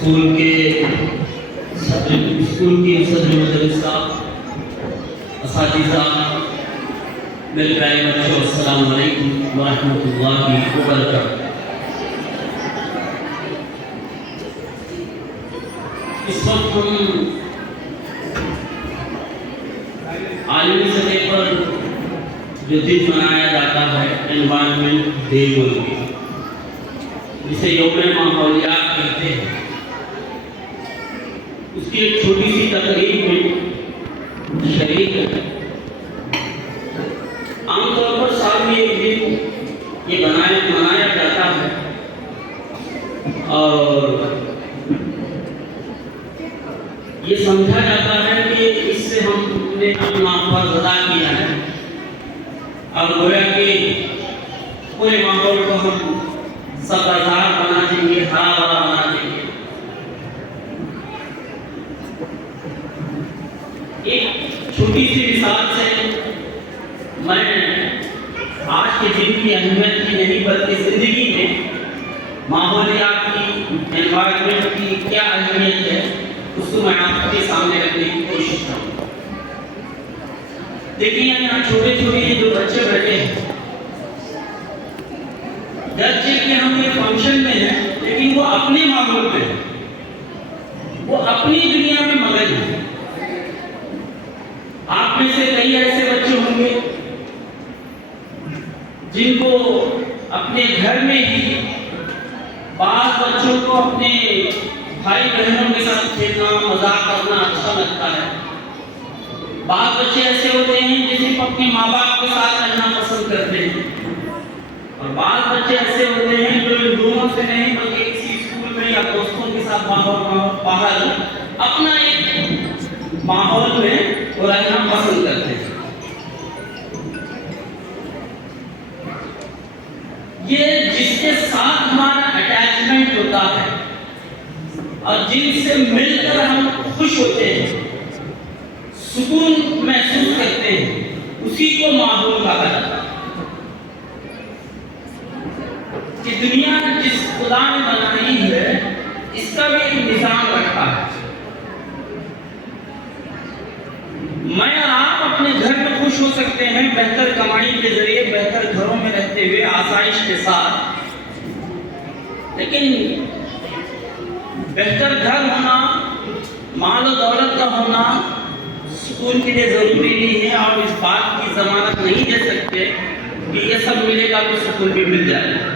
School کی صدر مدرسہ، اساتذہ، میرے پیارے بچوں، السلام علیکم ورحمۃ اللہ وبرکاتہ۔ اس وقت ہم عالمی سطح پر جو دن منایا جاتا ہے انوائرمنٹ ڈے بول کے، جسے یوم ماحولیات کہتے ہیں، اس کی ایک چھوٹی سی تقریب میں شریک ہے۔ عام طور پر سال میں ایک دن یہ منایا جاتا ہے اور یہ سمجھا جاتا ہے کہ اس سے ہم نے اپنا فرض ادا کیا ہے اور گویا کہ پورے ماحول کو ہم سبزار بنا دیں گے، ہرا بھرا بنا دیں گے۔ ایک چھوٹی سی مثال سے میں آج کے دن کی اہمیت کی نہیں بلکہ زندگی میں ماحولیات کی، انوائرمنٹ کی کیا اہمیت ہے اس کو میں آپ کے سامنے رکھنے کی کوشش کروں گا۔ دیکھیے یہاں چھوٹے چھوٹے جو بچے بیٹھے ہیں، گرچہ کہ ہم یہ فنکشن میں ہیں لیکن وہ اپنے ماحول میں ہیں، وہ اپنی دنیا میں مگن ہیں۔ آپ میں سے کئی ایسے بچے ہوں گے جن کو اپنے گھر میں ہی بعض بچوں کو اپنے بھائی بہنوں کے ساتھ کھیلنا، مذاق کرنا اچھا لگتا ہے۔ بعض بچے ایسے ہوتے ہیں جو صرف اپنے ماں باپ کے ساتھ رہنا پسند کرتے ہیں، اور بعض بچے ایسے ہوتے ہیں جو ان دونوں سے نہیں بلکہ کسی اسکول میں یا دوستوں کے ساتھ باہر اپنا ایک ماحول میں رہنا پسند کرتے ہیں۔ یہ جس کے ساتھ ہمارا اٹیچمنٹ ہوتا ہے اور جن سے مل کر ہم خوش ہوتے ہیں، سکون محسوس کرتے ہیں، اسی کو ماحول کہا جاتا ہے۔ کہ دنیا جس خدا نے بنائی ہے اس کا بھی ایک نظام رکھا ہے۔ میں اور آپ اپنے گھر میں خوش ہو سکتے ہیں بہتر کمائی کے ذریعے، بہتر گھروں میں رہتے ہوئے، آسائش کے ساتھ، لیکن بہتر گھر ہونا، مال و دولت کا ہونا سکون کے لیے ضروری نہیں ہے، اور اس بات کی ضمانت نہیں دے سکتے کہ یہ سب ملے گا تو سکون بھی مل جائے گا۔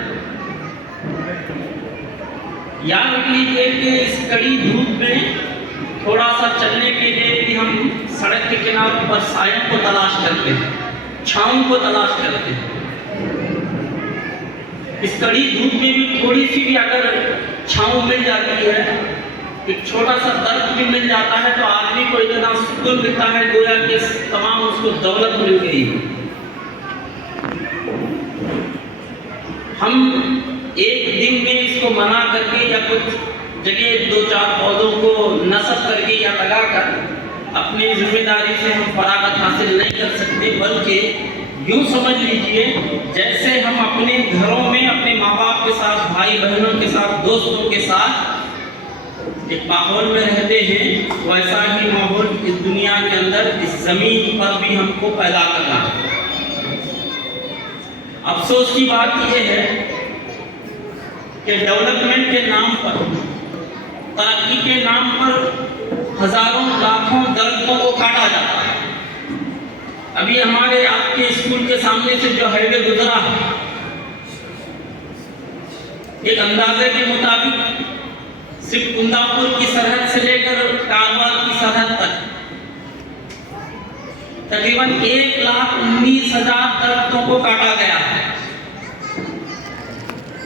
یاد رکھ لیجیے کہ اس کڑی دھوپ میں تھوڑا سا چلنے کے لیے بھی ہم سڑک کے کناروں پر سایہ کو تلاش کرتے ہیں، چھاؤں کو تلاش کرتے ہیں۔ اس کڑی دھوپ میں بھی تھوڑی سی بھی اگر چھاؤں مل جاتی ہے، ایک چھوٹا سا درخت بھی مل جاتا ہے تو آدمی کو اتنا سکون ملتا ہے گویا کہ تمام اس کو دولت مل گئی۔ ہم ایک دن میں اس کو منا کر کے یا کچھ جگہ دو چار پودوں کو نصب کر کے یا لگا کر اپنی ذمہ داری سے ہم فراغت حاصل نہیں کر سکتے، بلکہ یوں سمجھ لیجئے جیسے ہم اپنے گھروں میں اپنے ماں باپ کے ساتھ، بھائی بہنوں کے ساتھ، دوستوں کے ساتھ ایک ماحول میں رہتے ہیں، ویسا ہی ماحول اس دنیا کے اندر، اس زمین پر بھی ہم کو پیدا کرنا ہے۔ افسوس کی بات یہ ہے کہ ڈیولپمنٹ کے نام پر، ترقی کے نام پر ہزاروں لاکھوں درختوں کو کاٹا جاتا ہے۔ ابھی ہمارے آپ کے اسکول کے سامنے سے جو ہائی وے گزرا ہے، ایک اندازے کے مطابق صرف کنداپور کی سرحد سے لے کر کاروان کی سرحد تک تقریباً 1,19,000 درختوں کو کاٹا گیا ہے۔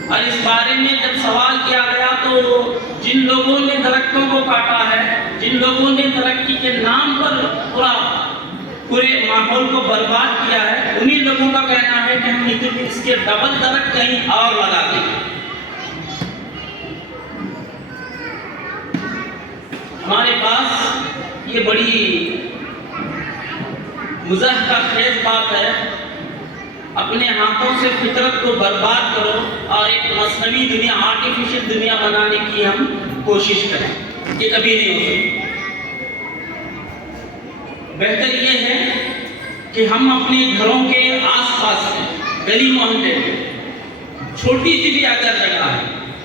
اور اس بارے میں جب سوال کیا گیا تو جن لوگوں نے درختوں کو کاٹا ہے، جن لوگوں نے ترقی کے نام پر پورے ماحول کو برباد کیا ہے، انہی لوگوں کا کہنا ہے کہ ہم اس کے ڈبل درخت کہیں اور لگا دیں۔ ہمارے پاس یہ بڑی مزاح کا خیز بات ہے، اپنے ہاتھوں سے فطرت کو برباد کرو اور ایک مصنوعی دنیا، آرٹیفیشل دنیا بنانے کی ہم کوشش کریں، یہ کبھی نہیں ہو سکتی۔ بہتر یہ ہے کہ ہم اپنے گھروں کے آس پاس میں، گلی محلے میں، چھوٹی سی بھی اگر جگہ ہے،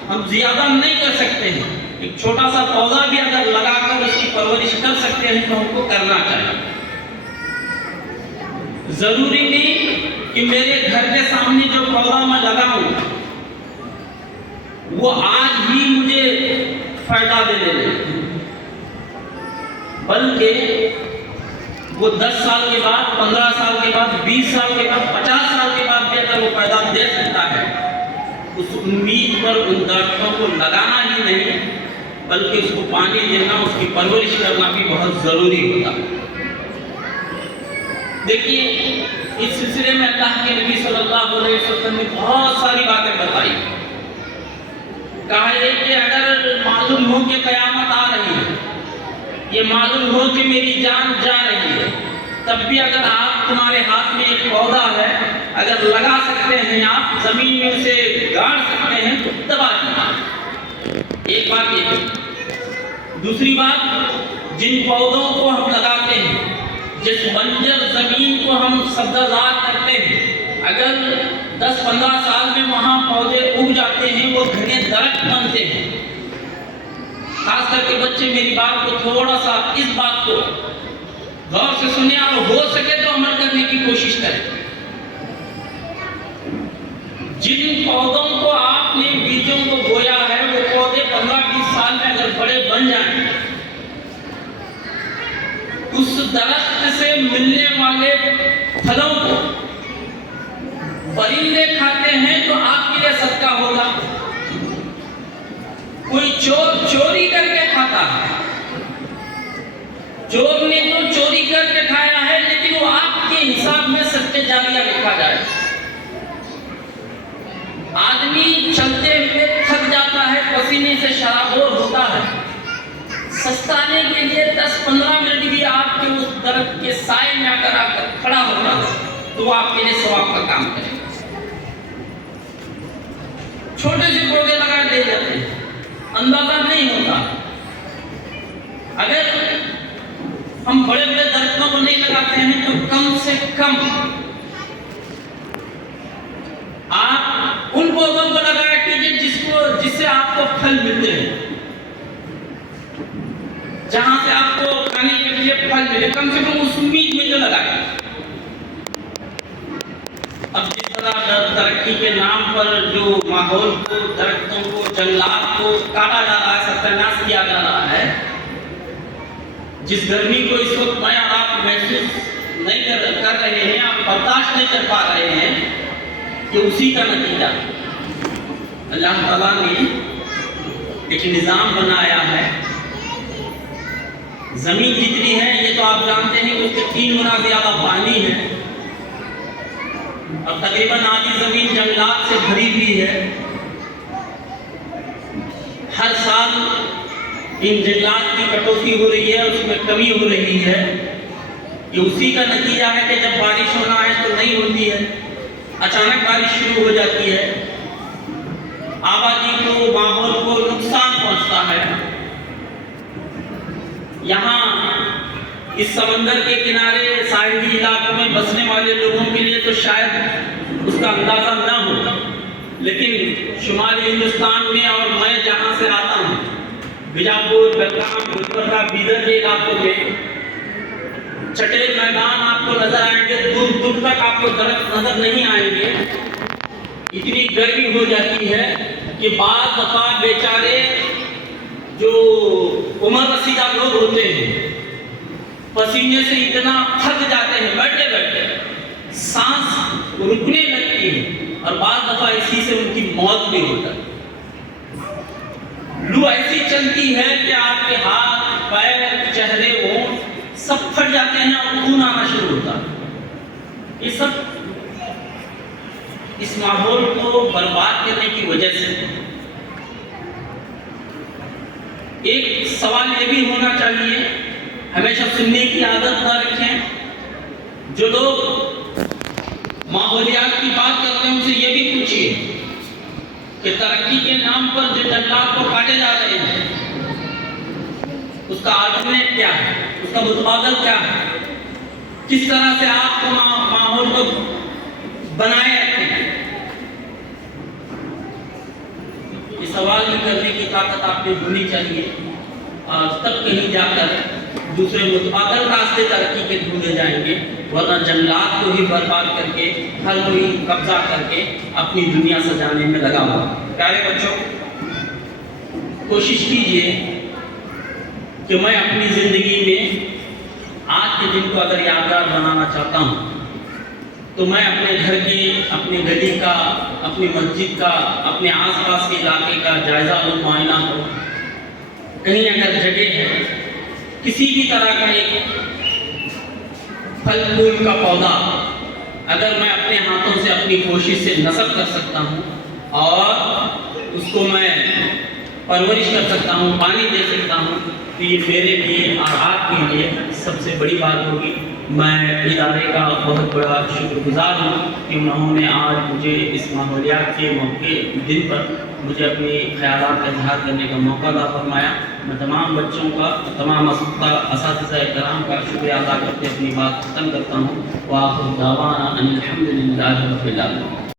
ہم زیادہ نہیں کر سکتے ہیں، ایک چھوٹا سا پودا بھی اگر لگا کر اس کی پرورش کر سکتے ہیں تو ہم کو کرنا چاہیے۔ ضروری نہیں کہ میرے گھر کے سامنے جو پودا میں لگاؤں وہ آج ہی مجھے فائدہ دے دے، بلکہ وہ 10 سال کے بعد، 15 سال کے بعد، 20 سال کے بعد، 50 سال کے بعد بھی اگر وہ پیدا دے سکتا ہے، اس امید پر ان درختوں کو لگانا ہی نہیں بلکہ اس کو پانی دینا، اس کی پرورش کرنا بھی بہت ضروری ہوتا ہے۔ دیکھیے اس سلسلے میں اللہ کے نبی صلی اللہ علیہ وسلم نے بہت ساری باتیں بتائی۔ کہا یہ کہ اگر معلوم ہو کہ قیامت آ رہی ہے، یہ معلوم ہو کہ میری جان جا رہی ہے، تب بھی اگر آپ، تمہارے ہاتھ میں ایک پودا ہے، اگر لگا سکتے ہیں، آپ زمین میں اسے گاڑ سکتے ہیں تو دبا دیجیے۔ ایک بات یہ ہے۔ دوسری بات، جن پودوں کو ہم لگاتے ہیں، جس بنجر زمین کو ہم سبزہ زار کرتے ہیں، اگر 10-15 سال میں وہاں پودے اگ جاتے ہیں، وہ گھنے درخت بنتے ہیں۔ خاص کر کے بچے میری بات کو تھوڑا سا، اس بات کو غور سے سنیں اور ہو سکے تو عمل کرنے کی کوشش کریں۔ جن پودوں کو آپ نے بیجوں کو بویا ہے، وہ پودے 15-20 سال میں اگر بڑے بن جائیں، اس درخت سے ملنے والے پھلوں کو پرندے کھاتے ہیں تو آپ کے لیے صدقہ ہوگا۔ کوئی چور چوری کر کے کھاتا ہے، چور نے تو چوری کر کے کھایا ہے، لیکن وہ آپ کے حساب میں صدقہ جاریہ لکھا جائے۔ آدمی چلتے ہوئے تھک جاتا ہے، پسینے سے شرابور ہوتا ہے، سستانے کے لیے 10-15 منٹ بھی آپ کے اس درخت کے سائے میں اگر آ کر کھڑا ہوگا تو وہ آپ کے لیے ثواب کا کام کرے گا۔ چھوٹے سے پودے لگا دے جاتے ہیں، اندازہ نہیں ہوتا۔ اگر ہم بڑے بڑے درختوں کو نہیں لگاتے ہیں تو کم سے کم آپ ان پودوں کو لگایا کیجیے جس سے آپ کو پھل ملتے ہیں، جہاں سے آپ کو کھانے کے لیے پھل ملے، کم سے کم اس امید میں تو لگائیں۔ اب جس طرح ترقی کے نام پر جو ماحول کو، درختوں کو، جنگلات کو کاٹا جا رہا ہے، ستیہ کیا جا رہا ہے، جس گرمی کو اس وقت میں اور آپ محسوس نہیں کر رہے ہیں، آپ برداشت نہیں کر پا رہے ہیں، کہ اسی کا نتیجہ اللہ تعالیٰ نے ایک نظام بنایا ہے۔ زمین جتنی ہے یہ تو آپ جانتے ہیں کہ اس کے 3 گنا زیادہ پانی ہے، اور تقریباً آدھی زمین جنگلات سے بھری ہوئی ہے۔ ہر سال ان جنگلات کی کٹوتی ہو رہی ہے، اس میں کمی ہو رہی ہے۔ یہ اسی کا نتیجہ ہے کہ جب بارش ہونا ہے تو نہیں ہوتی ہے، اچانک بارش شروع ہو جاتی ہے، آبادی کو، ماحول کو نقصان پہنچتا ہے۔ یہاں اس سمندر کے کنارے ساحلی علاقوں میں بسنے والے لوگوں کے لیے تو شاید اس کا اندازہ نہ ہو، لیکن شمالی ہندوستان میں، اور میں جہاں سے آتا ہوں، بیجاپور، بلرام، گلبرگہ، بیدر کے علاقوں میں چٹیل میدان آپ کو نظر آئیں گے، دور دور تک آپ کو درخت نظر نہیں آئیں گے۔ اتنی گرمی ہو جاتی ہے کہ بعض دفعہ بیچارے جو عمر رسیدہ لوگ ہوتے ہیں پسینے سے اتنا تھک جاتے ہیں، بیٹھے بیٹھے سانس رکنے لگتی ہے، اور بعض دفعہ اسی سے ان کی موت بھی ہوتا ہے۔ لو ایسی چلتی ہے کہ آپ کے ہاتھ، پیر، چہرے، ہونٹ سب پھٹ جاتے ہیں اور خون آنا شروع ہوتا ہے۔ یہ سب اس ماحول کو برباد کرنے کی وجہ سے۔ ایک سوال یہ بھی ہونا چاہیے، ہمیشہ سننے کی عادت نہ رکھیں۔ جو لوگ ماحولیات کی بات کرتے ہیں ان سے یہ بھی پوچھیے کہ ترقی کے نام پر جو جنگلات کو کاٹے جا رہے ہیں، اس کا آلٹرنیٹ کیا ہے، اس کا متبادل کیا ہے، کس طرح سے آپ کو ماحول کو بنائے رکھتے ہیں. یہ سوال ہی کرنے کی طاقت آپ میں ہونی چاہیے، اور تب کہیں جا کر دوسرے متبادل راستے ترقی کے ڈھونڈے جائیں گے، ورنہ جنگلات کو ہی برباد کر کے ہر کوئی قبضہ کر کے اپنی دنیا سجانے میں لگا ہوا. پیارے بچوں، کوشش کیجئے کہ میں اپنی زندگی میں آج کے دن کو اگر یادگار بنانا چاہتا ہوں تو میں اپنے گھر کی، اپنی گلی کا، اپنی مسجد کا، اپنے آس پاس کے علاقے کا جائزہ اور معائنہ کروں. کہیں اگر جگہ ہے، کسی بھی طرح کا ایک پھل پھول کا پودا اگر میں اپنے ہاتھوں سے اپنی کوشش سے نصب کر سکتا ہوں اور اس کو میں پرورش کر سکتا ہوں، پانی دے سکتا ہوں، تو یہ میرے لیے اور آپ کے لیے سب سے بڑی بات ہوگی. میں ادارے کا بہت بڑا شکر گزار ہوں کہ انہوں نے آج مجھے اس ماحولیات کے موقع دن پر مجھے اپنے خیالات کا اظہار کرنے کا موقع عطا فرمایا. میں تمام بچوں کا، تمام اساتذہ کرام کا شکریہ ادا کرتے اپنی بات ختم کرتا ہوں. وآخر دعوانا ان الحمد للہ رب العالمین.